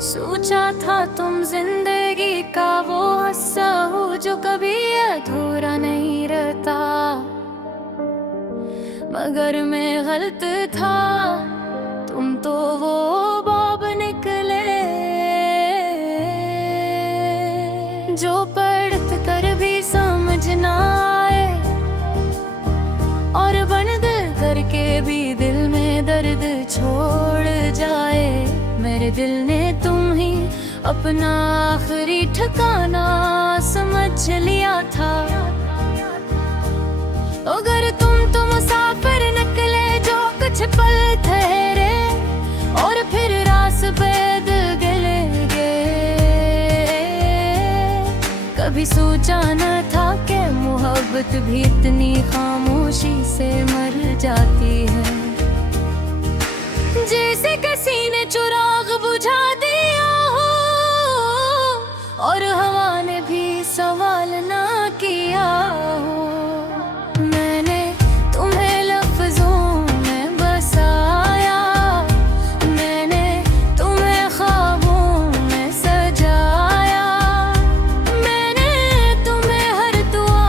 सोचा था तुम जिंदगी का वो हिस्सा हो जो कभी अधूरा नहीं रहता, मगर मैं गलत था। तुम तो वो बाब निकले जो पढ़ कर भी समझ ना आए, और बंद करके भी दिल में दर्द छोड़ जाए। मेरे दिल ने तुम ही अपना आखिरी ठिकाना समझ लिया था। अगर तुम तो मुसाफिर निकले जो कुछ पल ठहरे, और फिर रास पैद गले गए। कभी सोचा न था कि मोहब्बत भी इतनी खामोशी से मर जाती है। जैसे किसी ने चिराग बुझा दिया हो, और हवा ने भी सवाल ना किया हो। मैंने तुम्हें लफ्जों में बसाया, मैंने तुम्हें ख्वाबों में सजाया, मैंने तुम्हें हर दुआ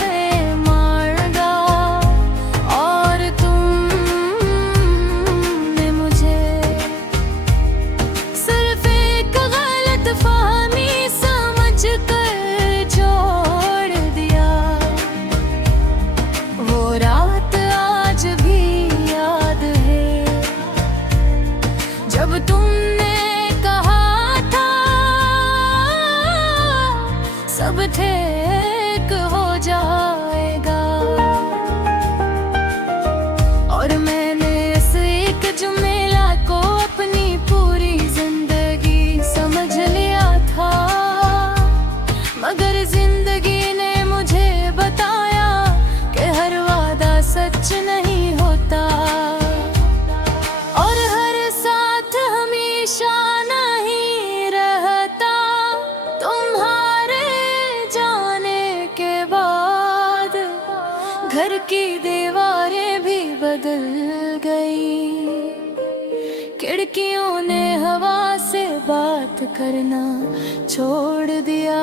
में मांगा, और तुमने मुझे सिर्फ एक गलत फहमी समझ कर छोड़ दिया। वो रात आज भी याद है जब तुमने कहा था सब ठीक हो जाएगा, और मैंने इस एक जुमेला को अपनी पूरी जिंदगी समझ लिया था। मगर जिंदगी ने मुझे बताया कि हर वादा सच नहीं होता, और हर साथ हमेशा नहीं रहता। तुम्हारे जाने के बाद घर की दीवारें भी बदल गई, खिड़कियों ने हवा से बात करना छोड़ दिया,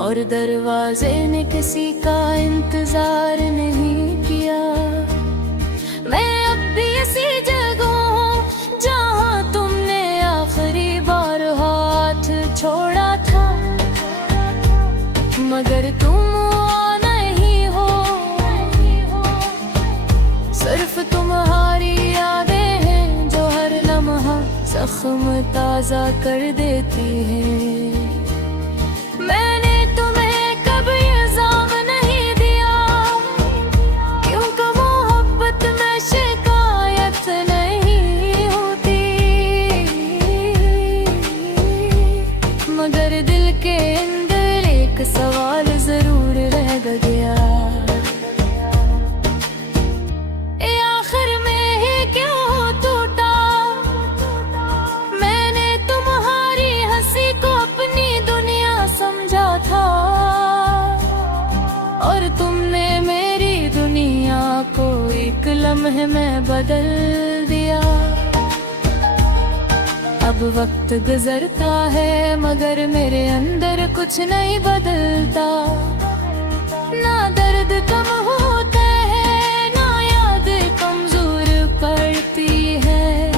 और दरवाजे ने किसी का इंतजार नहीं किया। मैं अब भी इसी जगह हूँ जहाँ तुमने आखिरी बार हाथ छोड़ा था, मगर तुम वहाँ नहीं हो। सिर्फ तुम्हारी यादें हैं जो हर लम्हा जख्म ताजा कर देती हैं। मैंने तुम्हें कभी इल्जाम नहीं दिया, क्योंकि मोहब्बत में शिकायत नहीं होती, मगर दिल के अंदर एक सवाल जरूर रह गया। आखिर में ही क्यों टूटा? मैंने तुम्हारी हंसी को अपनी दुनिया समझा था, और तुमने मेरी दुनिया को एक लम्हे में बदल दिया। अब वक्त गुजरता है मगर मेरे अंदर कुछ नहीं बदलता। ना दर्द कम होता है, ना याद कमजोर पड़ती है।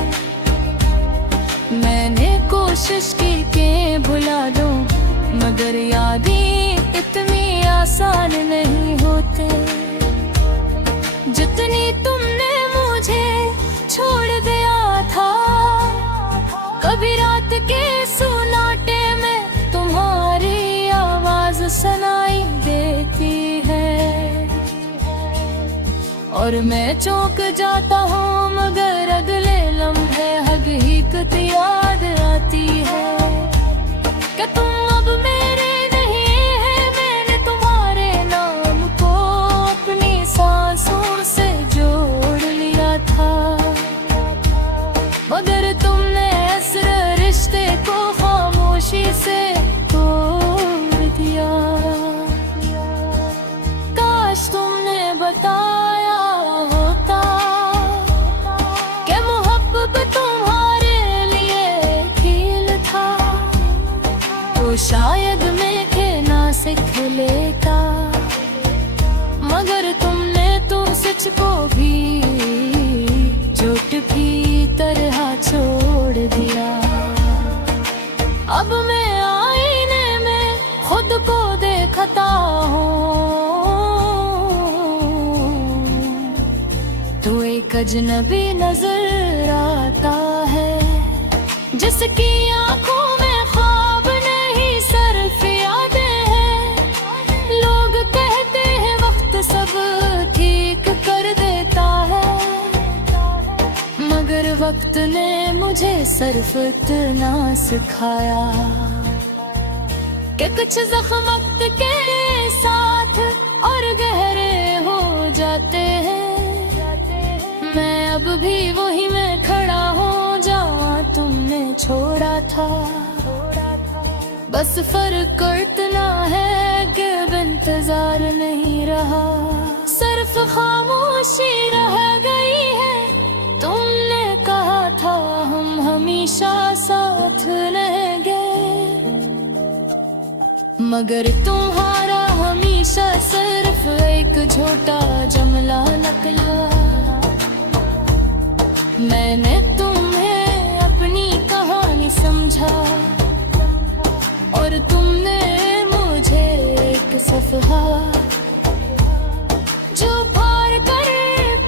मैंने कोशिश की कि भुला दूं, मगर यादें इतनी आसान नहीं होते। जितनी तुमने मुझे छोड़ दिया था, कभी रात के सुनाटे में तुम्हारी आवाज सुनाई देती है, और मैं चौंक जाता हूँ मगर अगले लम्हे हकीकत याद आती है कि तुम अब मेरे नहीं है। मैंने तुम्हारे नाम को अपनी सांसों से जोड़ लिया था, मगर तुमने इस रिश्ते को खामोशी से तोड़ दिया। काश तुमने बताया होता खता हूँ, तू एक अजनबी नजर आता है, जिसकी आंखों में ख्वाब नहीं सिर्फ यादें हैं। लोग कहते हैं वक्त सब ठीक कर देता है, मगर वक्त ने मुझे सिर्फ इतना सिखाया कि कुछ जख्म वक्त के साथ और गहरे हो जाते हैं। मैं अब भी वही मैं खड़ा हूँ जहाँ तुमने छोड़ा था, बस फर्क इतना है कि अब इंतजार नहीं रहा, सिर्फ खामोशी रह गई है। तुमने कहा था हम हमेशा साथ रहेंगे, मगर तुम्हारा हमेशा सिर्फ एक झूठा जुमला निकला। मैंने तुम्हें अपनी कहानी समझा और तुमने मुझे एक सफहा जो फाड़ कर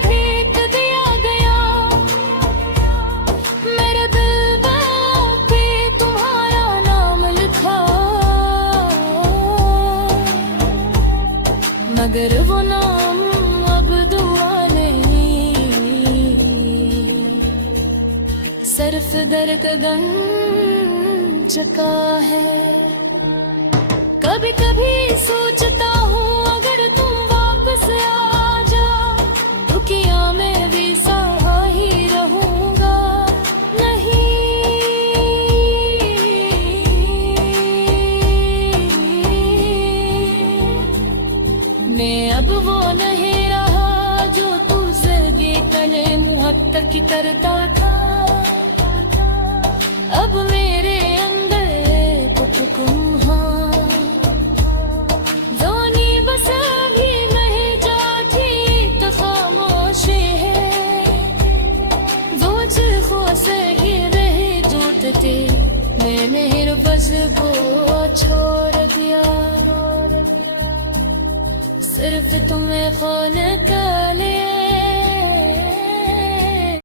फेंक दिया गया। मेरे दिल पे तुम्हारा नाम लिखा, मगर वो नाम अब दुआ नहीं, सिर्फ दर्द गन चुका है। कभी कभी सोचता हूँ अगर तुम वापस आ जाओ तो क्या मैं भी सहा ही रहूंगा। नहीं, मैं अब वो नहीं रहा जो तू ज़िंदगी तले मुहत्तर की करता था। अब मेरे अंदर कुछ गुम हाँ, जोनी बस अभी नहीं जाती तो खामोशी है, जो चीखों से ही रही जूटती मैंने हर बस को छोड़ दिया। सिर्फ तुम्हें खोने का लिया